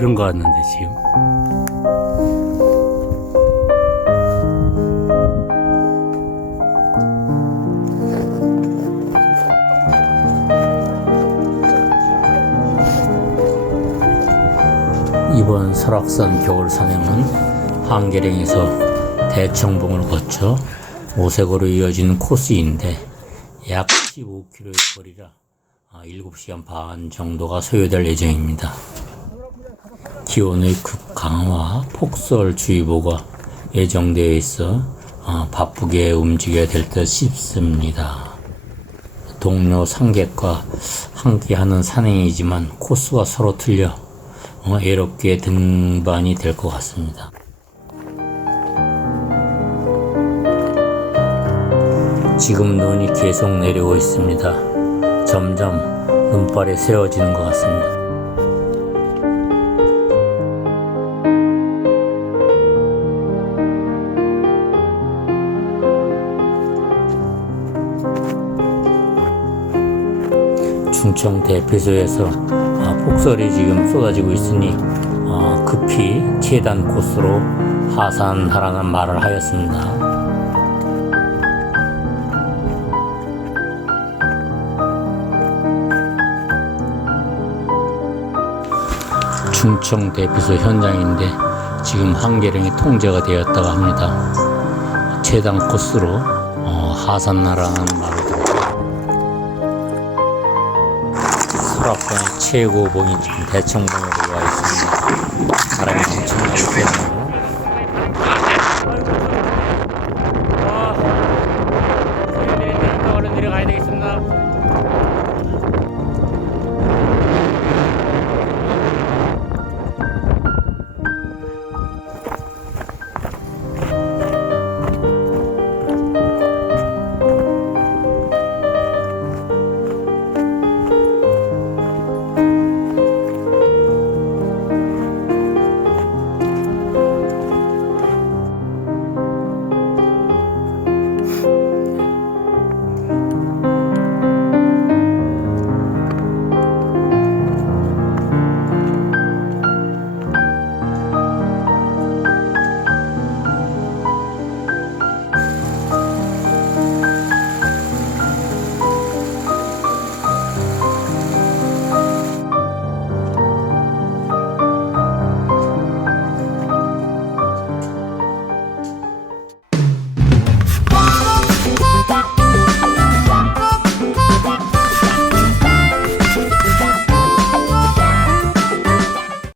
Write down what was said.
그런 거 같는데 지금. 이번 설악산 겨울 산행은 한계령에서 대청봉을 거쳐 오색으로 이어지는 코스인데 약 15km의 거리라 7시간 반 정도가 소요될 예정입니다. 기온의 급강화 폭설주의보가 예정되어 있어 어, 바쁘게 움직여야 될 듯 싶습니다. 동료 상객과 함께하는 산행이지만 코스가 서로 틀려 어, 애롭게 등반이 될 것 같습니다. 지금 눈이 계속 내리고 있습니다. 점점 눈발이 세워지는 것 같습니다. 충청 대피소에서 아, 폭설이 지금 쏟아지고 있으니 어, 급히 최단 코스로 하산하라는 말을 하였습니다. 충청 대피소 현장인데 지금 한계령이 통제가 되었다고 합니다. 최단 코스로 어, 하산하라는 말을 설악산의 최고봉인 대청봉으로 와 있습니다. 바람이 엄청나기 때문에